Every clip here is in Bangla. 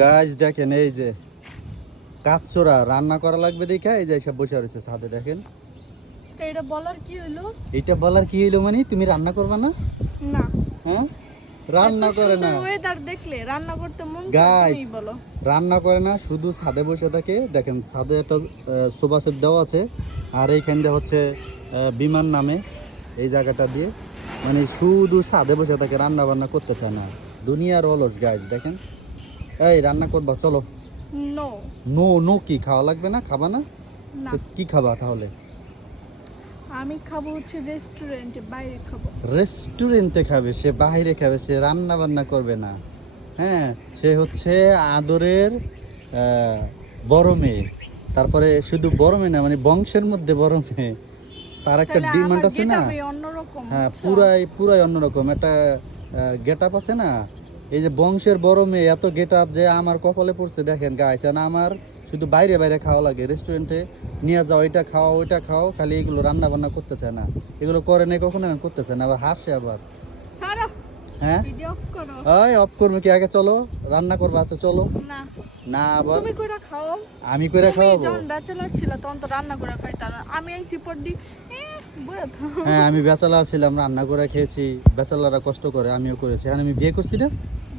গাছ দেখেন, এই যে কাচ্চোরা রান্না করা লাগবে দেখে এই যে সব বসে রয়েছে ছাদে। দেখেন এটা বলার কি হলো? এটা বলার কি হইলো মানে তুমি রান্না করবে না? না। হ্যাঁ, রান্না করে না। ওয়েদার দেখলে রান্না করতে মন চায়, গাইস তুমি বলো। রান্না করে না, শুধু ছাদে বসে থাকে। দেখেন ছাদে একটা সোফা সেট দেওয়া আছে, আর এইখানটা হচ্ছে বিমান নামে এই জায়গাটা দিয়ে, মানে শুধু ছাদে বসে থাকে, রান্না বান্না করতে চায় না। দুনিয়ার অলস গাইস। দেখেন এই রান্না করবা, চলো। নো নো নো কি খাওয়া লাগবে না? খাবা না? না, তো কি খাবা তাহলে? আমি খাবো হচ্ছে রেস্টুরেন্টে, বাইরে খাবো। রেস্টুরেন্টে খাবে সে, বাইরে খাবে সে, রান্না বান্না করবে না। হ্যাঁ, সে হচ্ছে আদরের বড় মেয়ে। তারপরে শুধু বড় মেয়ে না, মানে বংশের মধ্যে বড় মেয়ে। তার একটা তাহলে ডিমান্ড আমার আছে না? গেটআপই অন্যরকম। হ্যাঁ, বুঝছো? পুরাই অন্যরকম একটা গেট আপ আছে না। এই যে বংশের বড় মেয়ে এত গেট আপ যে আমার কপালে পড়ছে। দেখেন গাইস, না আমার শুধু বাইরে বাইরে খাওয়া লাগে, রেস্টুরেন্টে নিয়ে যাও, এটা খাও ওইটা খাও, খালি এগুলো রান্না বান্না করতে চায় না। এগুলো করে নেই কখনো, করতে চায় না, আবার হাসে আবার। ছাড়ো, হ্যাঁ, ভিডিও অফ করো। ওই অফ করবে কি? আগে চলো রান্না করবা। আচ্ছা চলো। না, না আবার তুমি কইরা খাও। আমি করে তুমি খাওয়াবো? যখন ব্যাচেলর ছিল তখন তো রান্না করে খাইতা না। আমি আইছি পর দি বইয়া থাও। হ্যাঁ, আমি ব্যাচেলার ছিলাম, রান্না করে খেয়েছি। ব্যাচেলাররা কষ্ট করে, আমিও করেছি। এখন আমি বিয়ে করছি না।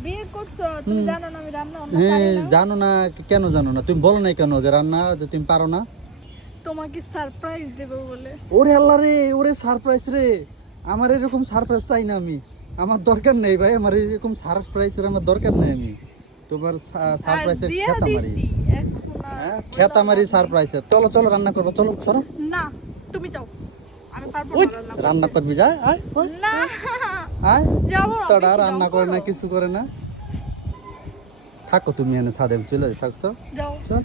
বিয়ে করছো, তুমি জানো না আমি রান্না অন্য হ্যাঁ, পারি না? জানো না? কেন জানো না? তুমি বলো নাই কেন যে রান্না যে তুমি পারো না? তোমাকে সারপ্রাইজ দেব বলে। ওরে আল্লাহ রে, ওরে সারপ্রাইজ রে! আমার এরকম সারপ্রাইজ চাই না আমি। আমার দরকার নেই ভাই, আমার এরকম সারপ্রাইজের আমার দরকার নেই। আমি তোমার আর সারপ্রাইজের দিয়া খেতা মারি। দিছি এখন আর হ্যাঁ, খেতা মারি সারপ্রাইজের। চলো চলো রান্না করবো, চলো চলো। না, তুমি যাও, আমি পারবো ওই না রান্না করতে। রান্না করবি, যা আয় ওই, না, আয়। যাবো না, তারা বেশি রান্না দাম করে না, করো। কিছু করে না। থাকো তুমি এনে ছাদে, চলে থাকতো। যাও। চল।